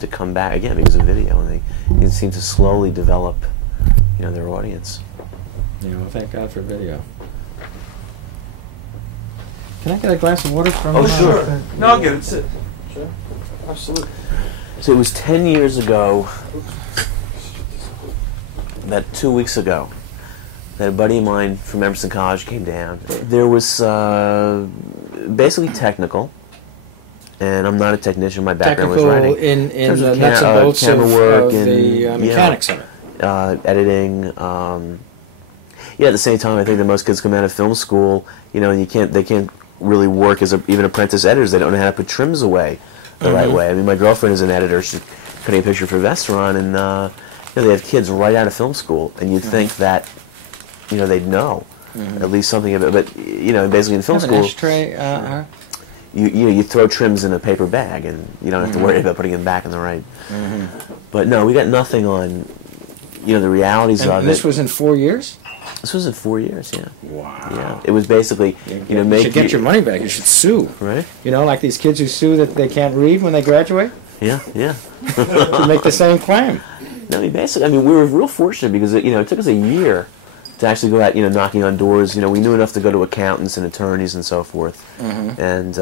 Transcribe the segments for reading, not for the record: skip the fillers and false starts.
to come back again because of video, and they seem to slowly develop, their audience. Yeah, well, thank God for video. Can I get a glass of water from? Oh, sure. No, I'll get it. Sit. Sure. Absolutely. So it was 10 years ago, about 2 weeks ago, that a buddy of mine from Emerson College came down. There was basically technical, and I'm not a technician. My background was writing. In the nuts and bolts camera work of and the mechanics of it. Editing. At the same time, I think that most kids come out of film school, they can't really work as even apprentice editors. They don't know how to put trims away the right way. I mean, my girlfriend is an editor. She's cutting a picture for Vestron, and they have kids right out of film school, and you'd think that they'd know at least something of it. But basically in film school, ashtray, you throw trims in a paper bag, and you don't have to worry about putting them back in the right. But no, we got nothing on the realities of it. And this was in 4 years? This was in 4 years, yeah. Wow. Yeah, it was basically, you should get your money back. You should sue. Right. Like these kids who sue that they can't read when they graduate. Yeah. To make the same claim. No, we were real fortunate because it took us a year to actually go out, knocking on doors. We knew enough to go to accountants and attorneys and so forth. And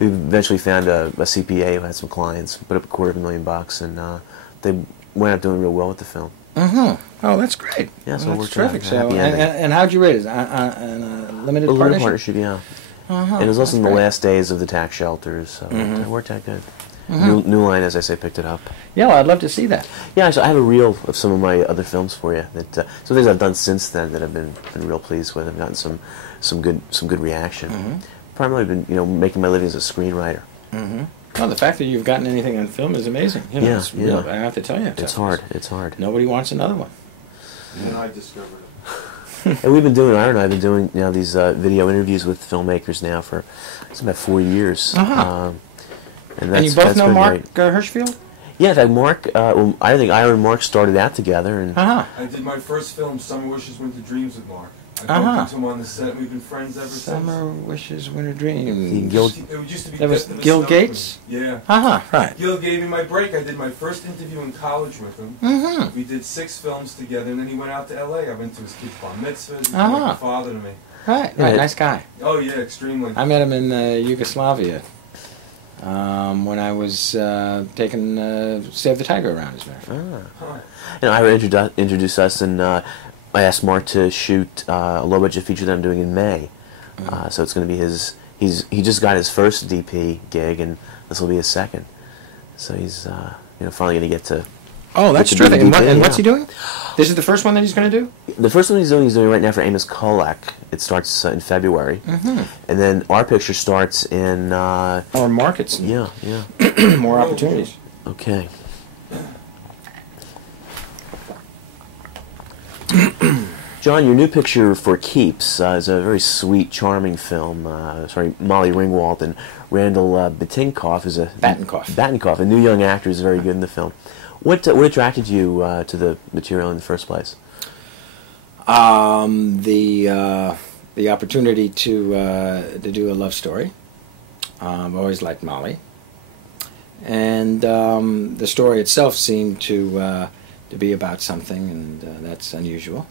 we eventually found a CPA who had some clients, put up $250,000, and they went out doing real well with the film. Oh, that's great. Yeah, so that's we're terrific. So, and how'd you rate it? Limited a partnership? limited partnership, yeah. And it was also in the last days of the tax shelters, so it worked out good. New Line, as I say, picked it up. Yeah, well, I'd love to see that. Yeah, actually, I have a reel of some of my other films for you. That some things I've done since then that I've been real pleased with. I've gotten some good reaction. Primarily been making my living as a screenwriter. Well, the fact that you've gotten anything on film is amazing. I have to tell you. It's hard. It's hard. Nobody wants another one. And I discovered it. And we've been doing, I've been doing these video interviews with filmmakers now for about 4 years. And you both know Mark Hirschfield? Yeah, in fact, Mark, I think Ira and Mark started out together. And I did my first film, Summer Wishes, Winter Dreams, with Mark. I bumped into him on the set. We've been friends ever since. Summer Wishes, Winter Dreams. It used to be that was Gil Gates? Yeah. Right. Gil gave me my break. I did my first interview in college with him. We did 6 films together, and then he went out to L.A. I went to his kid's bar mitzvahs. He was like a father to me. Right, nice guy. Oh, yeah, extremely. I met him in Yugoslavia when I was taking Save the Tiger around, as a matter of fact. Ira introduced us, and I asked Mark to shoot a low-budget feature that I'm doing in May. So it's going to be he just got his first DP gig, and this will be his second. So he's finally going to get to. Oh, that's terrific. And what's he doing? This is the first one that he's going to do? The first one he's doing right now for Amos Kolak. It starts in February. And then our picture starts in. Our markets. Yeah. More opportunities. Okay. John, your new picture for Keeps is a very sweet, charming film. Molly Ringwald and Randall Batinkoff is Batinkoff, a new young actor, who's very good in the film. What attracted you to the material in the first place? The opportunity to do a love story. I've always liked Molly, and the story itself seemed to be about something, and that's unusual.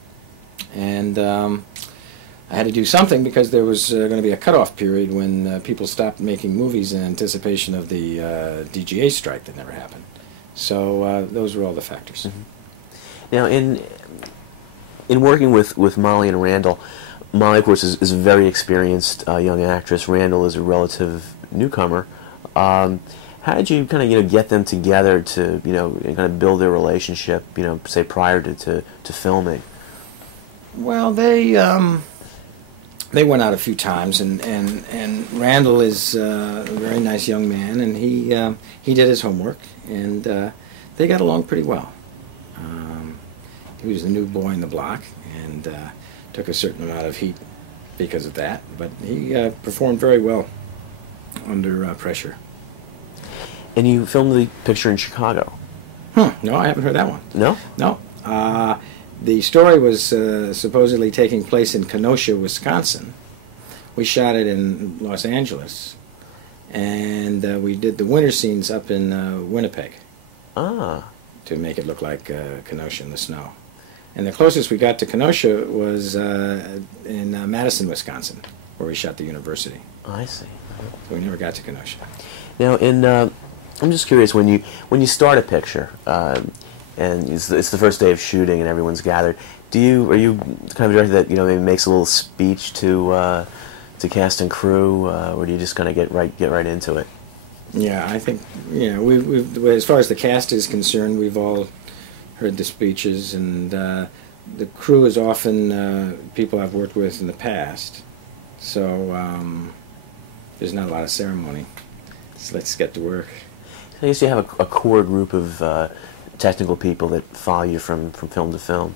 And I had to do something because there was going to be a cutoff period when people stopped making movies in anticipation of the DGA strike that never happened. So those were all the factors. Now, in working with Molly and Randall, Molly, of course, is a very experienced young actress. Randall is a relative newcomer. How did you kind of get them together to kind of build their relationship? Say prior to filming. Well, they went out a few times, and Randall is a very nice young man, and he did his homework, and they got along pretty well. He was the new boy in the block, and took a certain amount of heat because of that, but he performed very well under pressure. And you filmed the picture in Chicago? No, I haven't heard that one. No? No. The story was supposedly taking place in Kenosha, Wisconsin. We shot it in Los Angeles, and we did the winter scenes up in Winnipeg. to make it look like Kenosha in the snow. And the closest we got to Kenosha was in Madison, Wisconsin, where we shot the university. I see. So we never got to Kenosha. Now, I'm just curious, when you start a picture, and it's the first day of shooting and everyone's gathered, are you the kind of director that maybe makes a little speech to cast and crew, or do you just kind of get right into it? Yeah, I think we've as far as the cast is concerned, we've all heard the speeches, and the crew is often people I've worked with in the past, so there's not a lot of ceremony. So let's get to work. I guess you have a core group of technical people that follow you from film to film.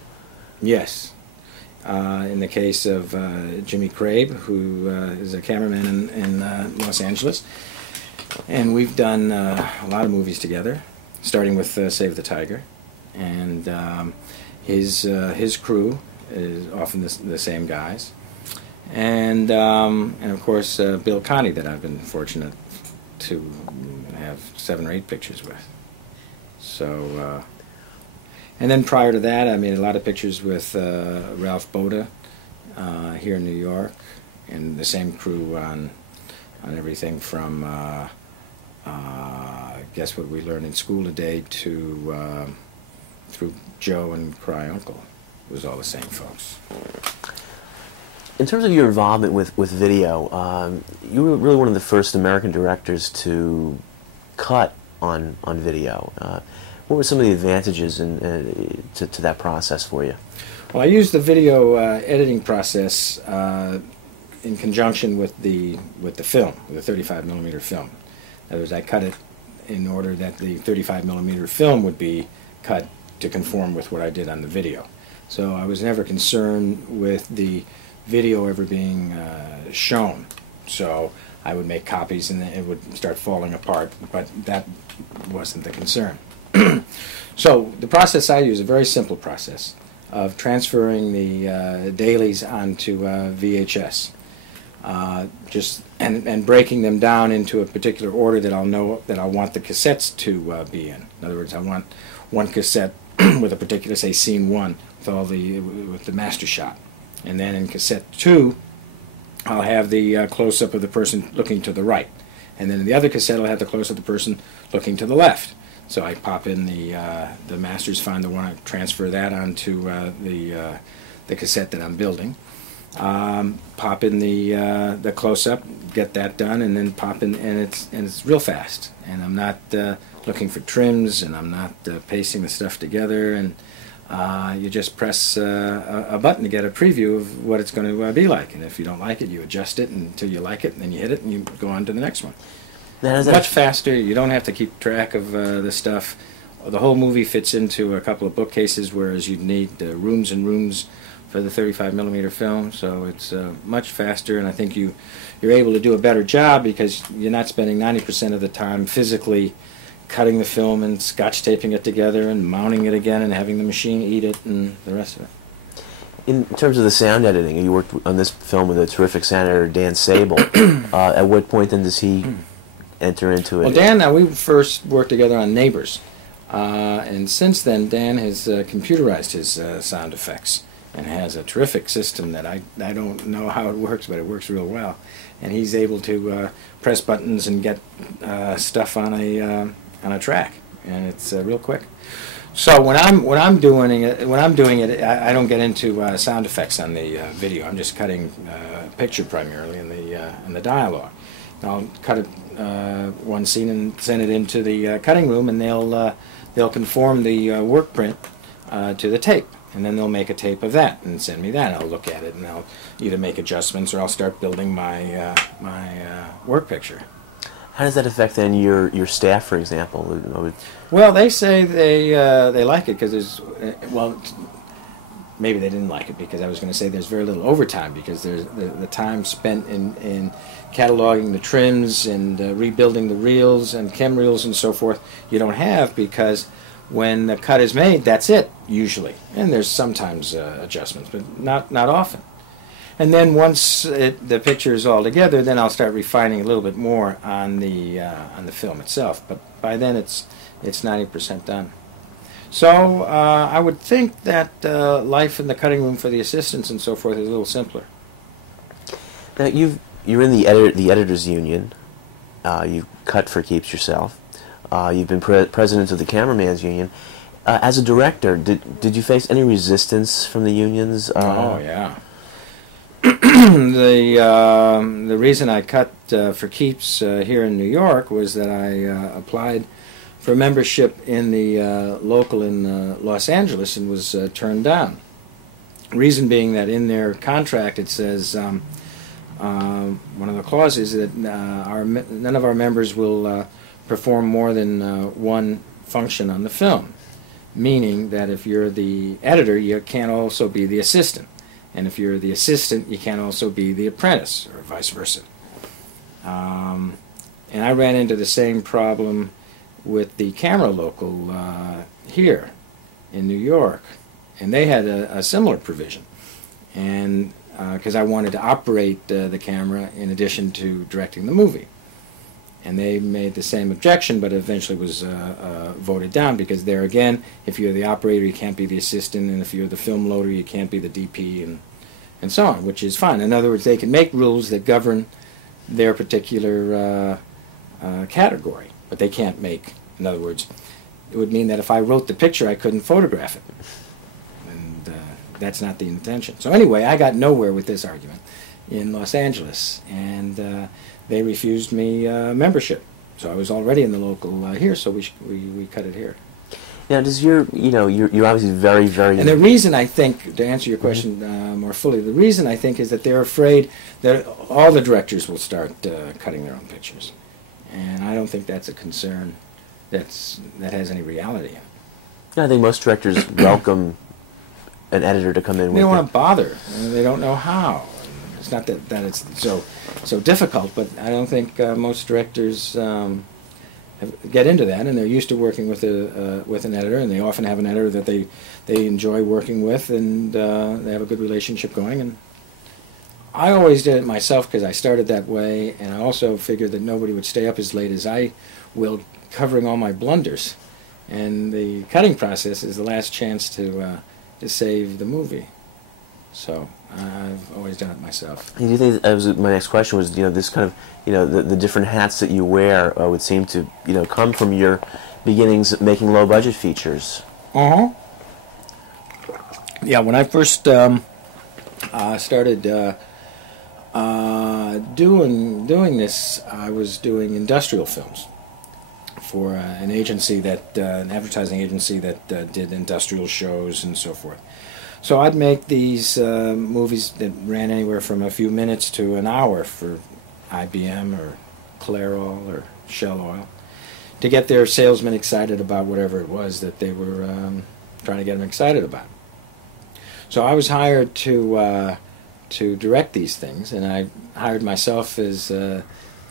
Yes. In the case of Jimmy Crabe, who is a cameraman in Los Angeles, and we've done a lot of movies together, starting with Save the Tiger, and his crew is often the same guys, and of course Bill Conti, that I've been fortunate to have 7 or 8 pictures with. So, and then prior to that, I made a lot of pictures with Ralph Boda here in New York, and the same crew on everything from Guess What We Learned in School Today to through Joe and Cry Uncle. It was all the same folks. In terms of your involvement with video, you were really one of the first American directors to cut on video. What were some of the advantages to that process for you? Well, I used the video editing process in conjunction with the film, with the 35mm film. In other words, I cut it in order that the 35mm film would be cut to conform with what I did on the video. So I was never concerned with the video ever being shown. So I would make copies and then it would start falling apart, but that wasn't the concern. So the process I use is a very simple process of transferring the dailies onto VHS, and breaking them down into a particular order that I'll know that I want the cassettes to be in. In other words, I want one cassette with a particular, say, scene 1 with the master shot, and then in cassette 2 I'll have the close-up of the person looking to the right, and then in the other cassette I'll have the close-up of the person looking to the left. So I pop in the masters, find the one, I transfer that onto the cassette that I'm building. Pop in the close-up, get that done, and then pop in, and it's real fast. And I'm not looking for trims, and I'm not pasting the stuff together, and you just press a button to get a preview of what it's going to be like. And if you don't like it, you adjust it until you like it, and then you hit it, and you go on to the next one. Much faster. You don't have to keep track of the stuff. The whole movie fits into a couple of bookcases, whereas you'd need rooms and rooms for the 35mm film. So it's much faster, and I think you're able to do a better job because you're not spending 90% of the time physically cutting the film and scotch taping it together and mounting it again and having the machine eat it and the rest of it. In terms of the sound editing, you worked on this film with a terrific sound editor, Dan Sable. At what point then does he enter into it? Well, Dan, we first worked together on Neighbors, and since then Dan has computerized his sound effects and has a terrific system that I don't know how it works, but it works real well. And he's able to press buttons and get stuff on a track, and it's real quick. So when I'm doing it, I don't get into sound effects on the video. I'm just cutting picture primarily in the dialogue. I'll cut it one scene and send it into the cutting room, and they'll conform the work print to the tape, and then they'll make a tape of that and send me that. I'll look at it, and I'll either make adjustments or I'll start building my work picture. How does that affect then your staff, for example? Well, they say they like it because there's maybe they didn't like it because I was going to say there's very little overtime because there's the time spent in cataloging the trims and rebuilding the reels and chem reels and so forth you don't have, because when the cut is made, that's it usually, and there's sometimes adjustments, but not often. And then once the picture is all together, then I'll start refining a little bit more on the film itself. But by then it's it's 90% done. So I would think that life in the cutting room for the assistants and so forth is a little simpler. Now you're in the editors union. You cut for keeps yourself. You've been president of the cameraman's union. As a director, did you face any resistance from the unions? Oh yeah. The reason I cut for keeps here in New York was that I applied for membership in the local in Los Angeles and was turned down. Reason being that in their contract it says one of the clauses that none of our members will perform more than one function on the film, meaning that if you're the editor, you can't also be the assistant, and if you're the assistant, you can't also be the apprentice, or vice versa. And I ran into the same problem with the camera local here in New York, and they had a similar provision, and because I wanted to operate the camera in addition to directing the movie. And they made the same objection, but eventually was voted down, because there again, if you're the operator, you can't be the assistant, and if you're the film loader, you can't be the DP, and so on, which is fine. In other words, they can make rules that govern their particular category, but they can't make, in other words, it would mean that if I wrote the picture, I couldn't photograph it. And that's not the intention. So anyway, I got nowhere with this argument in Los Angeles, and they refused me membership. So I was already in the local here, so we cut it here. Now, does you're obviously very, very... And the reason I think, to answer your question more fully, the reason I think is that they're afraid that all the directors will start cutting their own pictures. And I don't think that's a concern that has any reality in it. I think most directors welcome an editor to come in with They don't want to bother. They don't know how. It's not that it's so difficult, but I don't think most directors get into that, and they're used to working with an editor, and they often have an editor that they enjoy working with, and they have a good relationship going. And I always did it myself because I started that way, and I also figured that nobody would stay up as late as I will, covering all my blunders, and the cutting process is the last chance to save the movie. So I've always done it myself. Do you think, my next question was, this kind of, the different hats that you wear would seem to, come from your beginnings making low-budget features? Uh-huh. Yeah, when I first started doing this, I was doing industrial films for an agency an advertising agency that did industrial shows and so forth. So I'd make these movies that ran anywhere from a few minutes to an hour for IBM or Clairol or Shell Oil to get their salesmen excited about whatever it was that they were trying to get them excited about. So I was hired to direct these things, and I hired myself as the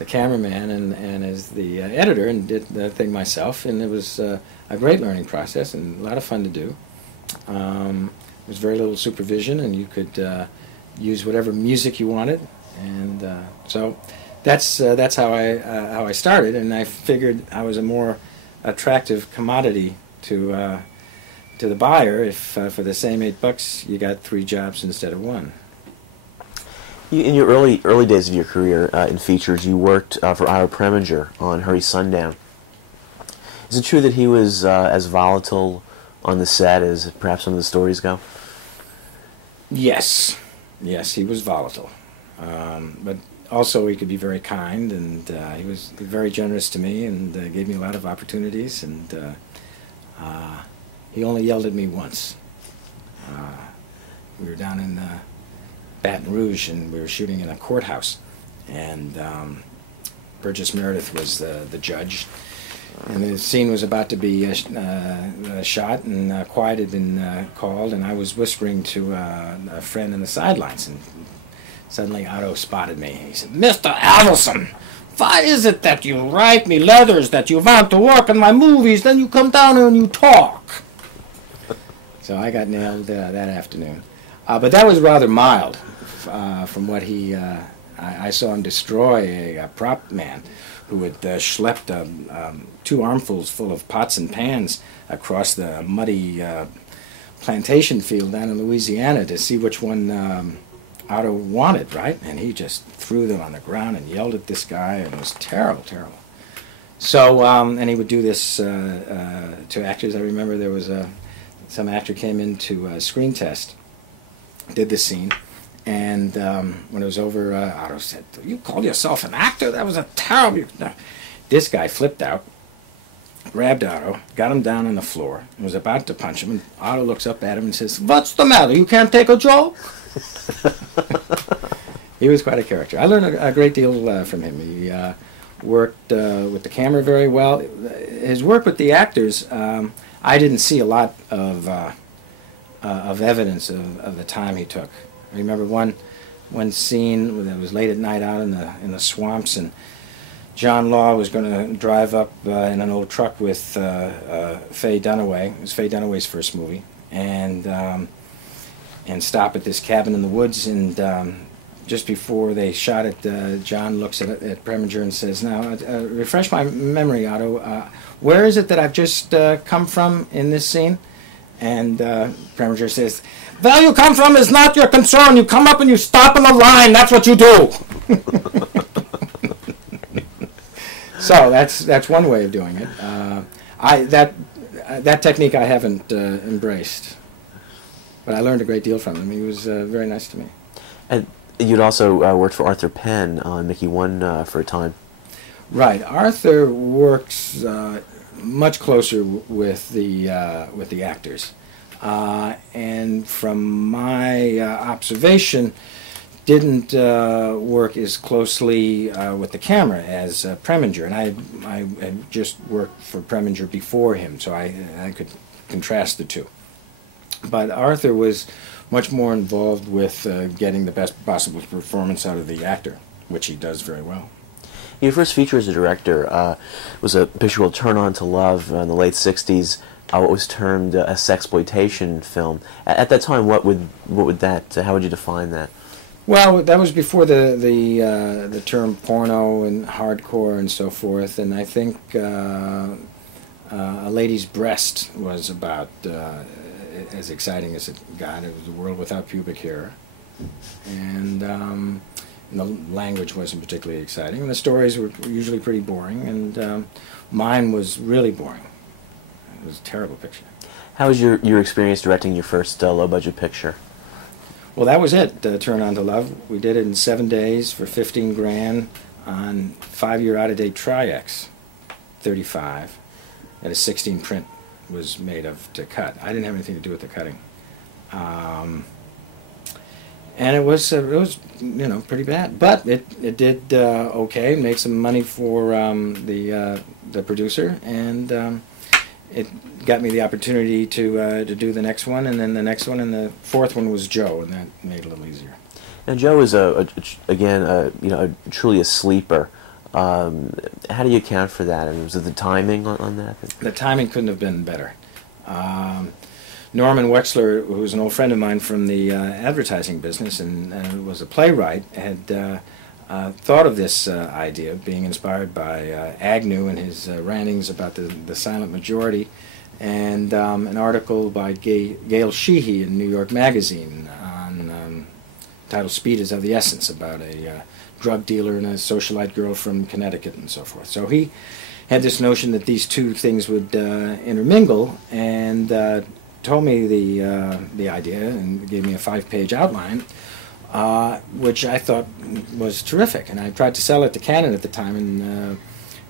cameraman and as the editor, and did the thing myself, and it was a great learning process and a lot of fun to do. There was very little supervision, and you could use whatever music you wanted, and so that's how I started. And I figured I was a more attractive commodity to the buyer if for the same $8 you got 3 jobs instead of 1. In your early days of your career in features, you worked for Ira Preminger on Hurry Sundown. Is it true that he was as volatile on the set as perhaps some of the stories go? Yes, he was volatile, but also he could be very kind, and he was very generous to me, and gave me a lot of opportunities, and he only yelled at me once. We were down in Baton Rouge, and we were shooting in a courthouse, and Burgess Meredith was the judge. And the scene was about to be shot, and quiet had been called, and I was whispering to a friend in the sidelines, and suddenly Otto spotted me. He said, "Mr. Adelson, why is it that you write me letters that you want to work in my movies, then you come down here and you talk?" So I got nailed that afternoon. But that was rather mild from what I saw him destroy a prop man who had schlepped 2 armfuls full of pots and pans across the muddy plantation field down in Louisiana to see which one Otto wanted, right? And he just threw them on the ground and yelled at this guy, and it was terrible, terrible. So, and he would do this to actors. I remember there was some actor came in to screen test, did the scene, and when it was over, Otto said, "You call yourself an actor? That was a terrible..." No. This guy flipped out, grabbed Otto, got him down on the floor, and was about to punch him, and Otto looks up at him and says, "What's the matter? You can't take a joke?" He was quite a character. I learned a great deal from him. He worked with the camera very well. His work with the actors, I didn't see a lot of evidence of the time he took. I remember one scene that was late at night out in the swamps, and John Law was going to drive up in an old truck with Faye Dunaway. It was Faye Dunaway's first movie, and stop at this cabin in the woods. And just before they shot it, John looks at Preminger and says, "Now, refresh my memory, Otto. Where is it that I've just come from in this scene?" And Preminger says, "Where you come from is not your concern. You come up and you stop in the line. That's what you do." So that's one way of doing it. That technique I haven't embraced, but I learned a great deal from him. He was very nice to me. And you'd also worked for Arthur Penn on Mickey 1 for a time. Right. Arthur works much closer with the actors, and from my observation, didn't work as closely with the camera as Preminger, and I had just worked for Preminger before him, so I could contrast the two. But Arthur was much more involved with getting the best possible performance out of the actor, which he does very well. Your first feature as a director was a picture called Turn On to Love in the late 60s, what was termed a sexploitation film. At that time, what would that, how would you define that? Well, that was before the term porno and hardcore and so forth, and I think A Lady's Breast was about as exciting as it got. It was a world without pubic hair, and the language wasn't particularly exciting. The stories were usually pretty boring, and mine was really boring. It was a terrible picture. How was your experience directing your first low-budget picture? Well, that was it, Turn On to Love. We did it in 7 days for 15 grand on 5-year out-of-date Tri-X 35 that a 16 print was made of to cut. I didn't have anything to do with the cutting. And it was pretty bad. But it did okay, made some money for the producer, and it got me the opportunity to do the next one, and then the next one, and the fourth one was Joe, and that made it a little easier. And Joe is truly a sleeper. How do you account for that? And was it the timing on that? The timing couldn't have been better. Norman Wexler, who was an old friend of mine from the advertising business and was a playwright, had thought of this idea, being inspired by Agnew and his rantings about the silent majority, and an article by Gail Sheehy in New York Magazine on titled "Speed is of the Essence," about a drug dealer and a socialite girl from Connecticut and so forth. So he had this notion that these two things would intermingle, and told me the idea and gave me a 5-page outline, which I thought was terrific. And I tried to sell it to Canon at the time,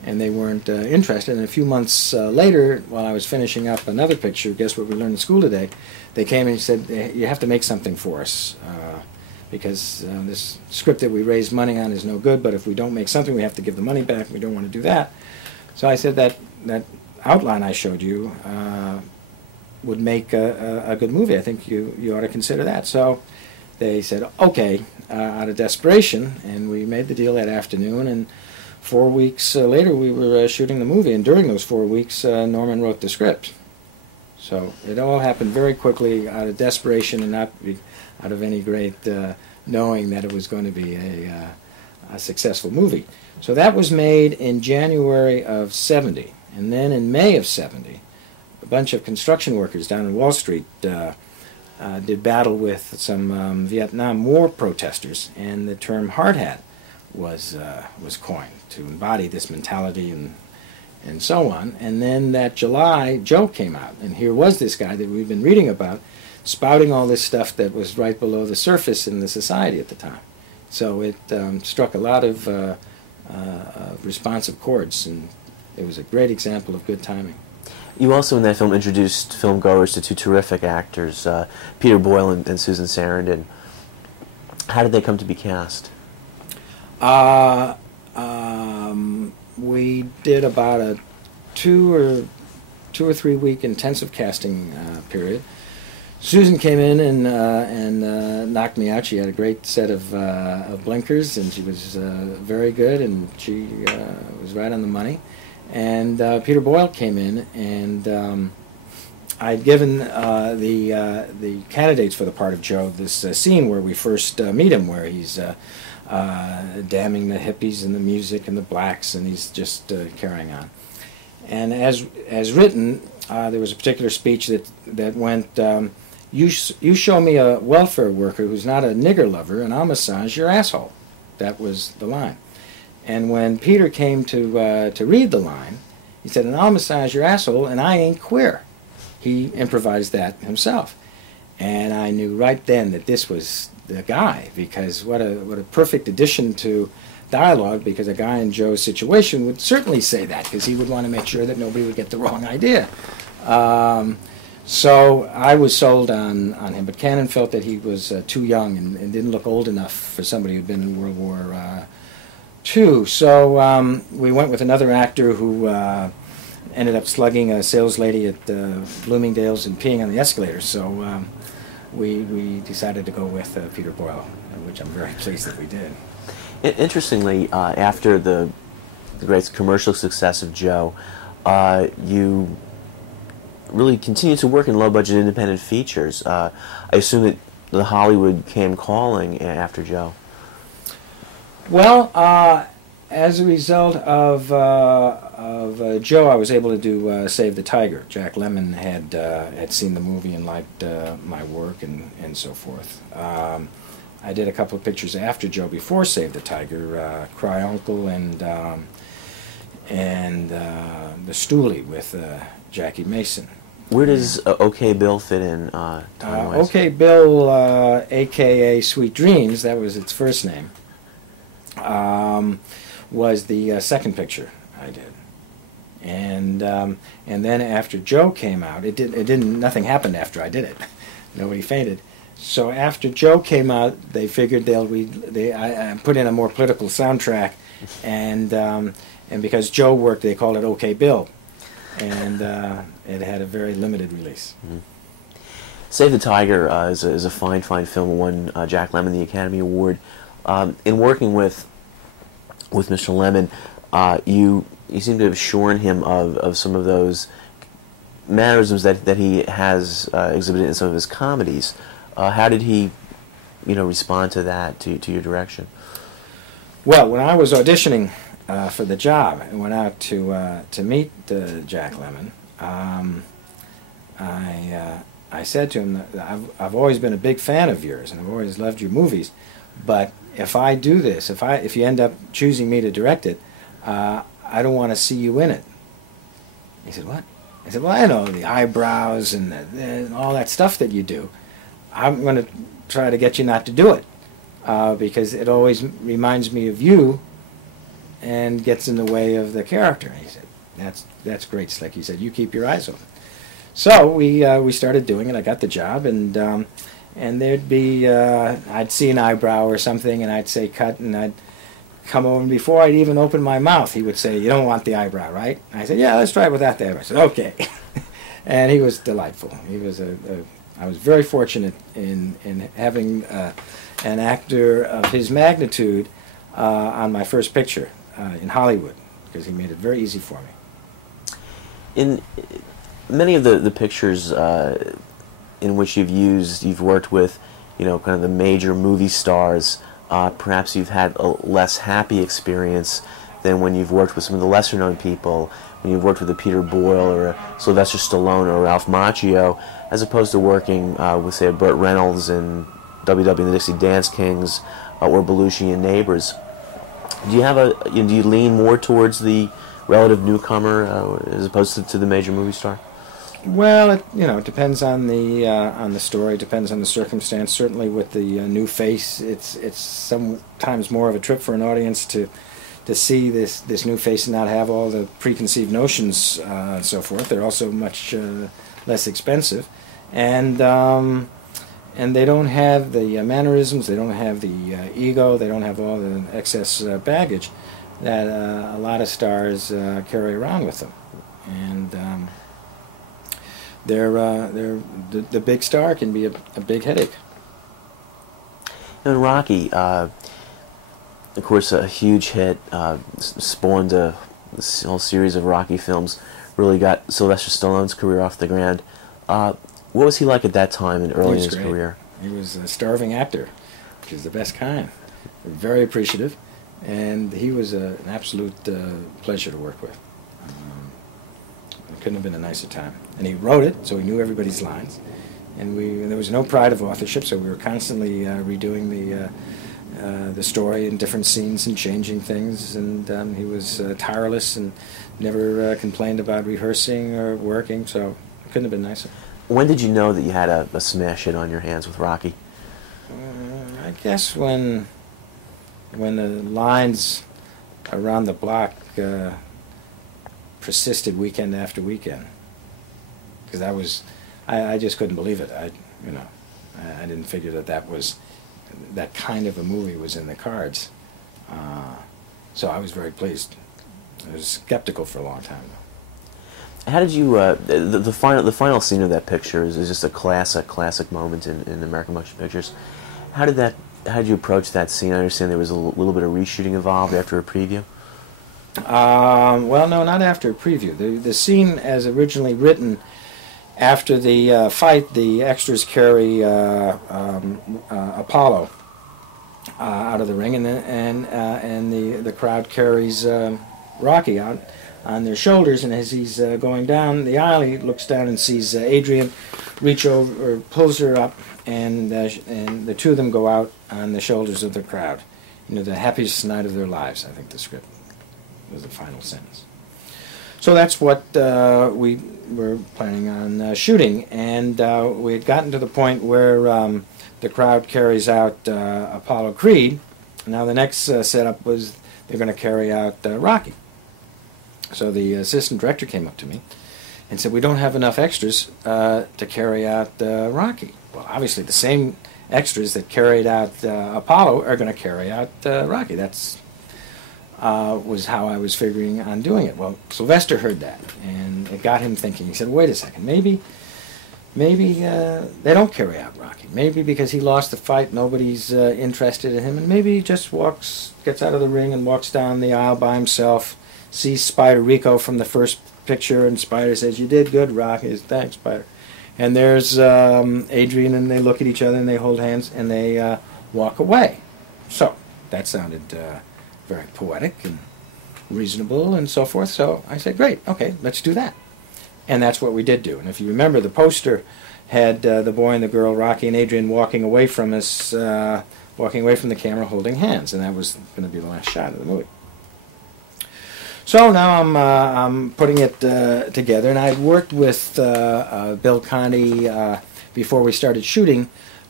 and they weren't interested. And a few months later, while I was finishing up another picture, guess what we learned in school today? They came and said, "You have to make something for us, because this script that we raised money on is no good, but if we don't make something, we have to give the money back. We don't want to do that." So I said that outline I showed you would make a good movie. I think you ought to consider that. So they said, okay, out of desperation, and we made the deal that afternoon, and 4 weeks later we were shooting the movie, and during those 4 weeks Norman wrote the script. So it all happened very quickly out of desperation and not out of any great knowing that it was going to be a successful movie. So that was made in January of '70, and then in May of '70, a bunch of construction workers down in Wall Street did battle with some Vietnam War protesters, and the term hard hat was coined to embody this mentality and so on. And then that July, Joe came out, and here was this guy that we've been reading about, spouting all this stuff that was right below the surface in the society at the time. So it struck a lot of responsive chords, and it was a great example of good timing. You also, in that film, introduced filmgoers to two terrific actors, Peter Boyle and Susan Sarandon. How did they come to be cast? We did about a two or 3 week intensive casting period. Susan came in and knocked me out. She had a great set of blinkers, and she was very good, and she was right on the money. And Peter Boyle came in, and I'd given the candidates for the part of Joe this scene where we first meet him, where he's damning the hippies and the music and the blacks, and he's just carrying on. And as written, there was a particular speech that went, you show me a welfare worker who's not a nigger lover, and I'll massage your asshole. That was the line. And when Peter came to read the line, he said, and I'll massage your asshole, and I ain't queer. He improvised that himself. And I knew right then that this was the guy, because what a perfect addition to dialogue, because a guy in Joe's situation would certainly say that, because he would want to make sure that nobody would get the wrong idea. So I was sold on him, but Cannon felt that he was too young and didn't look old enough for somebody who'd been in World War II. So we went with another actor who ended up slugging a sales lady at Bloomingdale's and peeing on the escalator. So we decided to go with Peter Boyle, which I'm very pleased that we did. Interestingly, after the great commercial success of Joe, you really continued to work in low-budget independent features. I assume that the Hollywood came calling after Joe. Well, as a result of Joe, I was able to do Save the Tiger. Jack Lemmon had seen the movie and liked my work and so forth. I did a couple of pictures after Joe before Save the Tiger, Cry Uncle and The Stoolie with Jackie Mason. Where does OK Bill fit in time-wise? OK Bill, a.k.a. Sweet Dreams, that was its first name, was the second picture I did. And then after Joe came out, nothing happened after I did it. Nobody fainted. So after Joe came out, they figured I put in a more political soundtrack, and because Joe worked, they called it OK Bill, and it had a very limited release. Mm-hmm. Save the Tiger is a fine film. It won Jack Lemmon the Academy Award. In working with Mr. Lemmon, you seem to have shorn him of some of those mannerisms that he has exhibited in some of his comedies. How did he, respond to that, to your direction? Well, when I was auditioning for the job and went out to meet Jack Lemmon, I said to him that I've always been a big fan of yours and I've always loved your movies, but if I do this, if you end up choosing me to direct it, I don't want to see you in it. He said, what? I said, well, I know the eyebrows and all that stuff that you do. I'm going to try to get you not to do it because it always reminds me of you and gets in the way of the character. And he said, that's great, Slick. He said, you keep your eyes open. So we started doing it. I got the job, and there'd be I'd see an eyebrow or something, and I'd say cut, and I'd come over, and before I'd even open my mouth, he would say, you don't want the eyebrow, right? And I said, yeah, let's try it without the eyebrow. I said, okay. And he was delightful. He was I was very fortunate in having an actor of his magnitude on my first picture in Hollywood, because he made it very easy for me. In many of the pictures in which you've worked with, kind of the major movie stars, perhaps you've had a less happy experience than when you've worked with some of the lesser-known people, when you've worked with a Peter Boyle or a Sylvester Stallone or Ralph Macchio, as opposed to working with, say, a Burt Reynolds and WW and the Dixie Dance Kings or Belushi and Neighbors. Do you have do you lean more towards the relative newcomer as opposed to the major movie star? Well, it depends on the story, depends on the circumstance. Certainly, with the new face, it's sometimes more of a trip for an audience to see this new face and not have all the preconceived notions and so forth. They're also much less expensive, and they don't have the mannerisms, they don't have the ego, they don't have all the excess baggage that a lot of stars carry around with them, and the big star can be a big headache. And Rocky, of course, a huge hit, spawned a whole series of Rocky films, really got Sylvester Stallone's career off the ground. What was he like at that time and early in his career? He was a starving actor, which is the best kind. Very appreciative, and he was an absolute pleasure to work with. It couldn't have been a nicer time. And he wrote it, so he knew everybody's lines. And there was no pride of authorship, so we were constantly redoing the story in different scenes and changing things. And he was tireless and never complained about rehearsing or working, so it couldn't have been nicer. When did you know that you had a smash hit on your hands with Rocky? I guess when the lines around the block persisted weekend after weekend, because I just couldn't believe it. I didn't figure that kind of a movie was in the cards. So I was very pleased. I was skeptical for a long time, though. How did you the final scene of that picture is just a classic moment in American motion pictures. How did you approach that scene? I understand there was a little bit of reshooting involved after a preview. Well, no, not after a preview. The scene, as originally written, after the fight, the extras carry Apollo out of the ring, and the crowd carries Rocky out on their shoulders. And as he's going down the aisle, he looks down and sees Adrian reach over, or pulls her up, and the two of them go out on the shoulders of the crowd. The happiest night of their lives, I think the script was the final sentence. So that's what we were planning on shooting, and we had gotten to the point where the crowd carries out Apollo Creed. Now the next setup was they're going to carry out Rocky. So the assistant director came up to me and said, "We don't have enough extras to carry out Rocky." Well, obviously the same extras that carried out Apollo are going to carry out Rocky. That's was how I was figuring on doing it. Well, Sylvester heard that, and it got him thinking. He said, "Wait a second, maybe they don't carry out Rocky. Maybe because he lost the fight, nobody's interested in him, and maybe he just gets out of the ring and walks down the aisle by himself, sees Spider Rico from the first picture, and Spider says, 'You did good, Rocky.' He says, 'Thanks, Spider.' And there's Adrian, and they look at each other, and they hold hands, and they walk away." So that sounded very poetic and reasonable and so forth. So I said, "Great, okay, let's do that." And that's what we did do. And if you remember, the poster had the boy and the girl, Rocky and Adrian, walking away from us, walking away from the camera, holding hands, and that was going to be the last shot of the movie. So now I'm putting it together, and I'd worked with Bill Conti before we started shooting,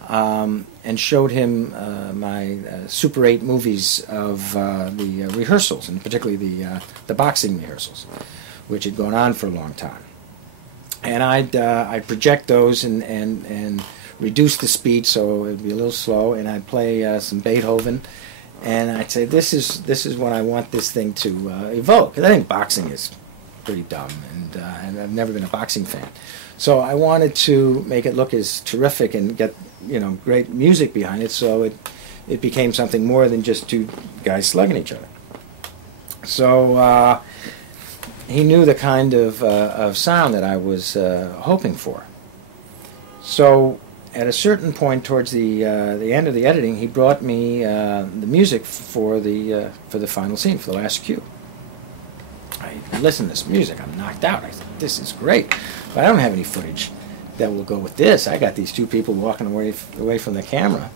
and showed him my Super 8 movies of the rehearsals, and particularly the boxing rehearsals, which had gone on for a long time. And I'd project those and reduce the speed so it'd be a little slow, and I'd play some Beethoven, and I'd say, this is what I want this thing to evoke. Because I think boxing is pretty dumb, and I've never been a boxing fan. So I wanted to make it look as terrific and get great music behind it, so it became something more than just two guys slugging each other. So he knew the kind of sound that I was hoping for. So at a certain point towards the end of the editing, he brought me the music for the final scene, for the last cue. I listened to this music. I'm knocked out. I said, "This is great," but I don't have any footage that will go with this. I got these two people walking away from the camera,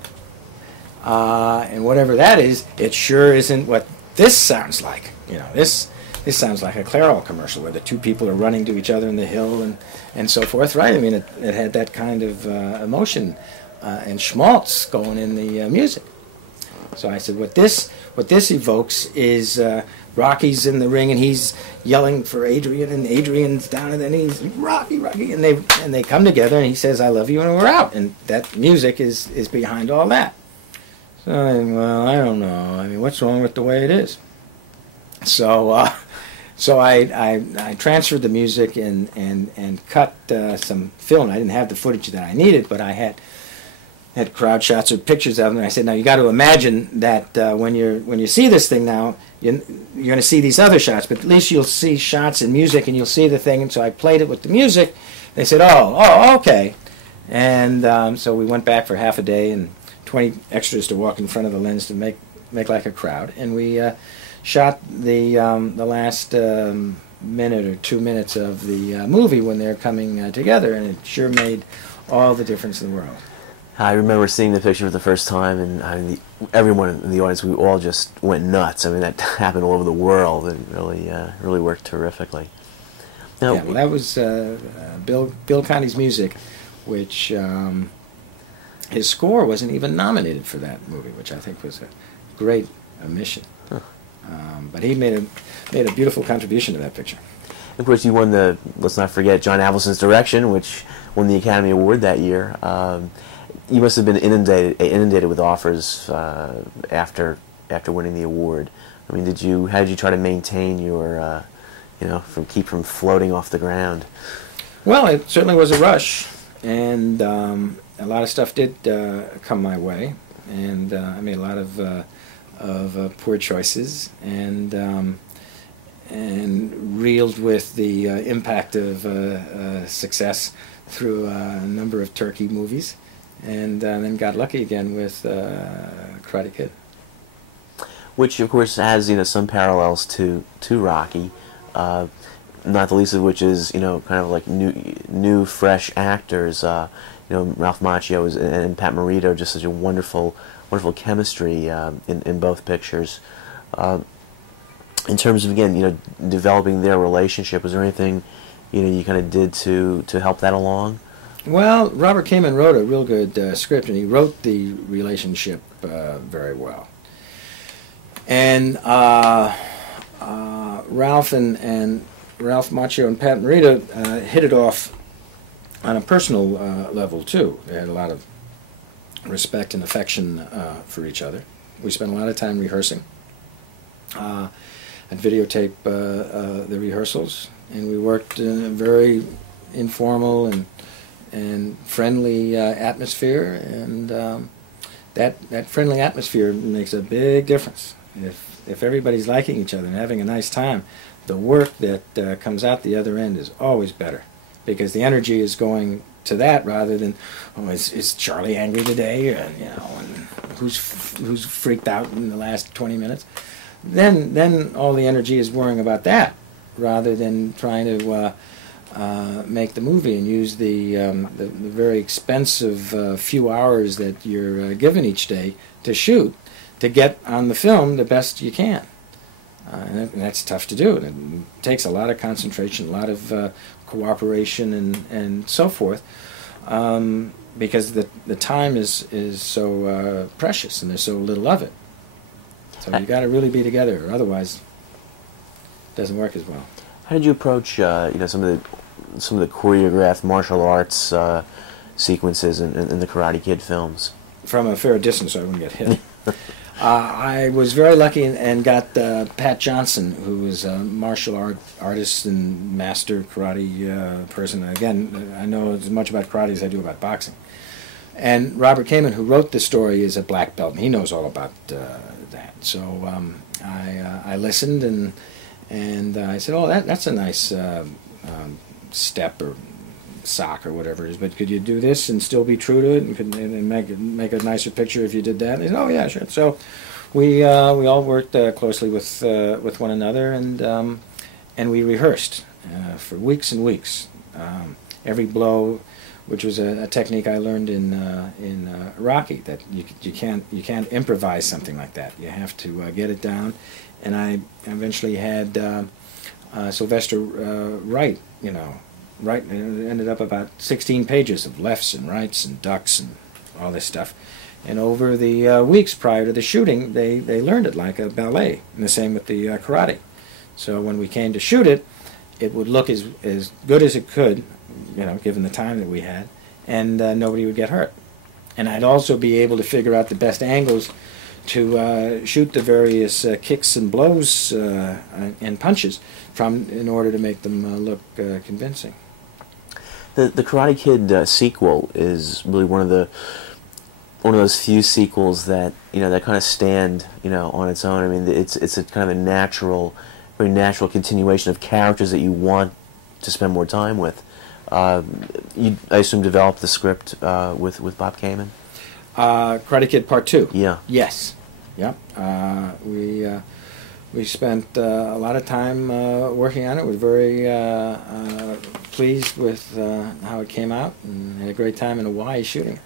and whatever that is, it sure isn't what this sounds like. You know, this sounds like a Clairol commercial where the two people are running to each other in the hill and so forth, right? I mean, it had that kind of emotion and schmaltz going in the music. So I said, what this evokes is Rocky's in the ring and he's yelling for Adrian, and Adrian's down, and then he's Rocky, and they come together and he says, "I love you," and we're out, and that music is behind all that. So well, I don't know. I mean, what's wrong with the way it is? So I transferred the music and cut some film. I didn't have the footage that I needed, but I had crowd shots or pictures of them. And I said, now you got to imagine that when you see this thing now, you're going to see these other shots, but at least you'll see shots and music, and you'll see the thing. And so I played it with the music. They said, oh, okay. And so we went back for half a day and 20 extras to walk in front of the lens to make like a crowd, and we shot the last minute or 2 minutes of the movie when they're coming together, and it sure made all the difference in the world. I remember seeing the picture for the first time, and everyone in the audience, we all just went nuts. I mean, that happened all over the world, and really worked terrifically. Now, yeah, well, that was Bill Conti's music, which his score wasn't even nominated for that movie, which I think was a great omission. Huh. But he made a beautiful contribution to that picture. Of course, you won let's not forget, John Avildsen's direction, which won the Academy Award that year. You must have been inundated with offers after winning the award. I mean, how did you try to maintain your, keep from floating off the ground? Well, it certainly was a rush, and a lot of stuff did come my way, and I made a lot of poor choices, and reeled with the impact of success through a number of Turkey movies. And then got lucky again with Karate Kid, which of course has some parallels to Rocky, not the least of which is kind of like new fresh actors. Ralph Macchio and Pat Morita, just such a wonderful chemistry in both pictures. In terms of again developing their relationship, was there anything you kind of did to help that along? Well, Robert Kamen wrote a real good script, and he wrote the relationship very well. And Ralph Macchio and Pat Morita hit it off on a personal level too. They had a lot of respect and affection for each other. We spent a lot of time rehearsing. I'd videotape the rehearsals, and we worked in a very informal and friendly atmosphere, and that friendly atmosphere makes a big difference. If everybody's liking each other and having a nice time, the work that comes out the other end is always better, because the energy is going to that rather than, is Charlie angry today, and who's freaked out in the last 20 minutes. Then all the energy is worrying about that rather than trying to make the movie and use the very expensive few hours that you're given each day to shoot to get on the film the best you can. And that's tough to do. And it takes a lot of concentration, a lot of cooperation and so forth, because the time is so precious and there's so little of it. So you got to really be together, or otherwise it doesn't work as well. How did you approach some of the choreographed martial arts sequences in the Karate Kid films? From a fair distance, so I wouldn't get hit. I was very lucky and got Pat Johnson, who was a martial artist and master karate person. Again, I know as much about karate as I do about boxing. And Robert Kamen, who wrote the story, is a black belt, and he knows all about that. So I listened, and I said, "Oh, that's a nice step or sock or whatever it is, but could you do this and still be true to it, and make a nicer picture if you did that? And they said, oh yeah, sure. So we all worked closely with one another, and we rehearsed for weeks and weeks. Every blow, which was a technique I learned in Rocky, that you can't improvise something like that. You have to get it down. And I eventually had Sylvester write, it ended up about 16 pages of lefts and rights and ducks and all this stuff. And over the weeks prior to the shooting, they learned it like a ballet, and the same with the karate. So when we came to shoot it, it would look as good as it could, given the time that we had, and nobody would get hurt. And I'd also be able to figure out the best angles to shoot the various kicks and blows and punches in order to make them look convincing. The Karate Kid sequel is really one of those few sequels that that kind of stand on its own. I mean, it's a kind of a very natural continuation of characters that you want to spend more time with. You, I assume, developed the script with Bob Kamen? Karate Kid Part 2. Yeah. Yes. Yep. We spent a lot of time working on it. We're very pleased with how it came out, and had a great time in Hawaii shooting it.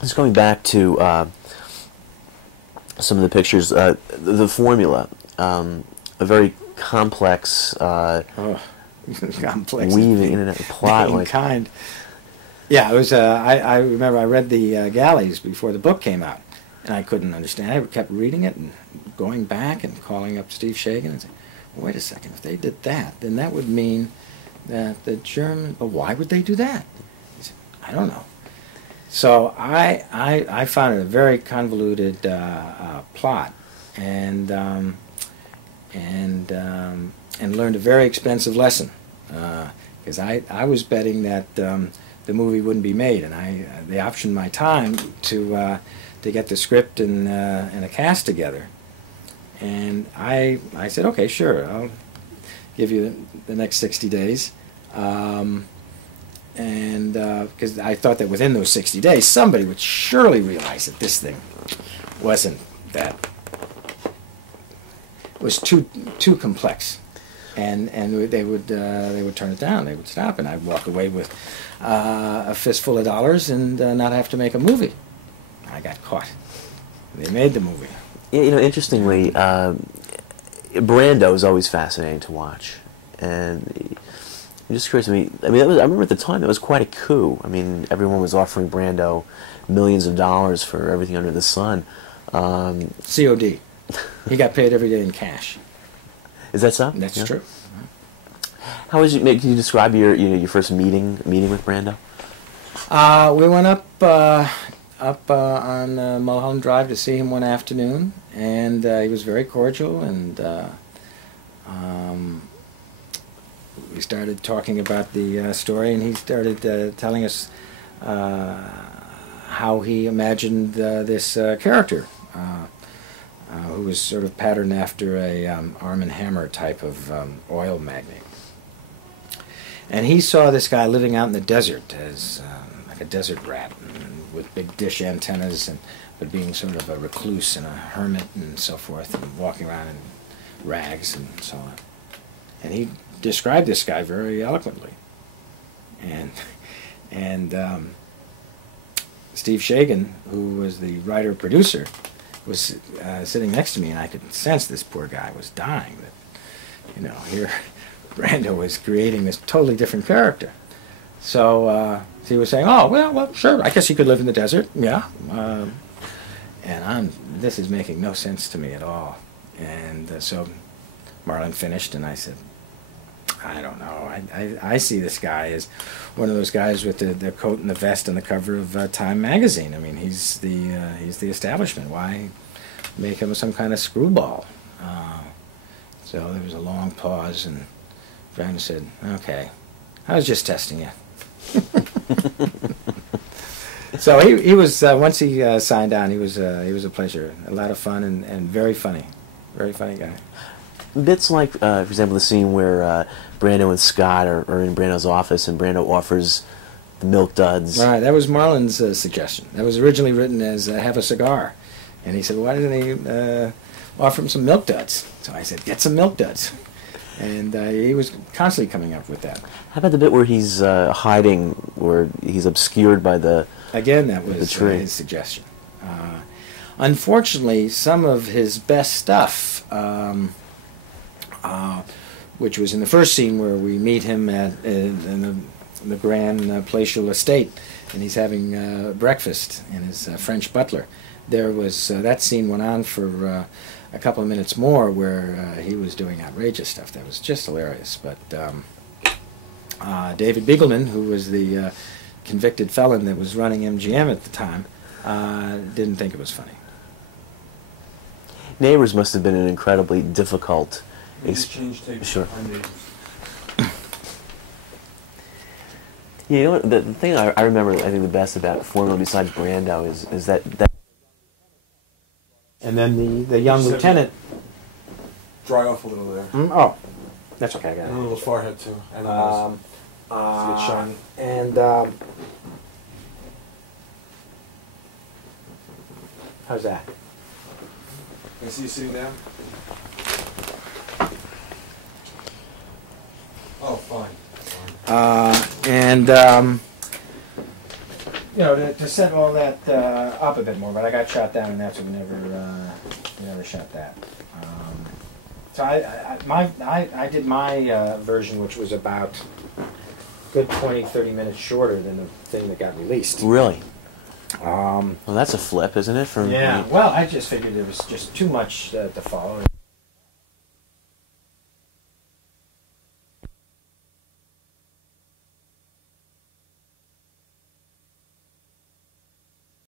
Just going back to some of the pictures, the formula, a very complex, complex weaving in and out plot, like kind. Yeah, it was. I remember I read the galleys before the book came out, and I couldn't understand. I kept reading it and going back and calling up Steve Shagan and saying, well, "Wait a second! If they did that, then that would mean that the German. But why would they do that?" He said, "I don't know." So I found it a very convoluted plot, and learned a very expensive lesson, because I was betting that the movie wouldn't be made, and they optioned my time to get the script and a cast together, and I said, okay, sure, I'll give you the next 60 days. And because I thought that within those 60 days, somebody would surely realize that this thing wasn't that, it was too complex, and they would turn it down. They would stop, and I'd walk away with a fistful of dollars and not have to make a movie. I got caught. They made the movie. Interestingly, Brando is always fascinating to watch, and it just occurs to me, I mean, I remember at the time, it was quite a coup. I mean, everyone was offering Brando millions of dollars for everything under the sun. COD. He got paid every day in cash. Is that so? That's true. How was can you describe your first meeting with Brando? We went up on Mulholland Drive to see him one afternoon, and he was very cordial, and we started talking about the story, and he started telling us how he imagined this character, who was sort of patterned after a Arm & Hammer type of oil magnate. And he saw this guy living out in the desert as like a desert rat, with big dish antennas, but being sort of a recluse and a hermit and so forth, and walking around in rags and so on. And he described this guy very eloquently. And Steve Shagan, who was the writer-producer, was sitting next to me, and I could sense this poor guy was dying. That, here Brando was creating this totally different character. So he was saying, "Oh, well, sure. I guess he could live in the desert, yeah." And this is making no sense to me at all. And so Marlon finished, and I said, I don't know. I see this guy as one of those guys with the coat and the vest on the cover of Time magazine. I mean, he's the establishment. Why make him some kind of screwball? So there was a long pause, and Brandon said, "Okay, I was just testing you." So he was once he signed on, he was a pleasure, a lot of fun, and very funny guy. bits like, for example, the scene where Brando and Scott are in Brando's office, and Brando offers the milk duds. Right, that was Marlon's suggestion. That was originally written as "have a cigar," and he said, "Why didn't he offer him some milk duds?" So I said, "Get some milk duds," and he was constantly coming up with that. How about the bit where he's hiding, where he's obscured by the Again, that was the tree. his suggestion. Unfortunately, some of his best stuff, which was in the first scene where we meet him in the grand palatial estate, and he's having breakfast in his French butler. There was that scene went on for a couple of minutes more, where he was doing outrageous stuff that was just hilarious. But David Beagleman, who was the convicted felon that was running MGM at the time, didn't think it was funny. Neighbors must have been an incredibly difficult experience. Sure. On Neighbors. Yeah, you know what? The thing I remember, I think the best about Formula besides Brando is that. And then the young lieutenant. Dry off a little there. Oh, that's okay. I got it. And a little forehead too. And it's shiny. And how's that? Can I see you sitting down? Oh, fine. You know, to set all that up a bit more, but I got shot down, and that's what we never shot that. So I did my version, which was about a good 20-30 minutes shorter than the thing that got released. Really? Well, that's a flip, isn't it? From yeah. Well, I just figured it was just too much to follow.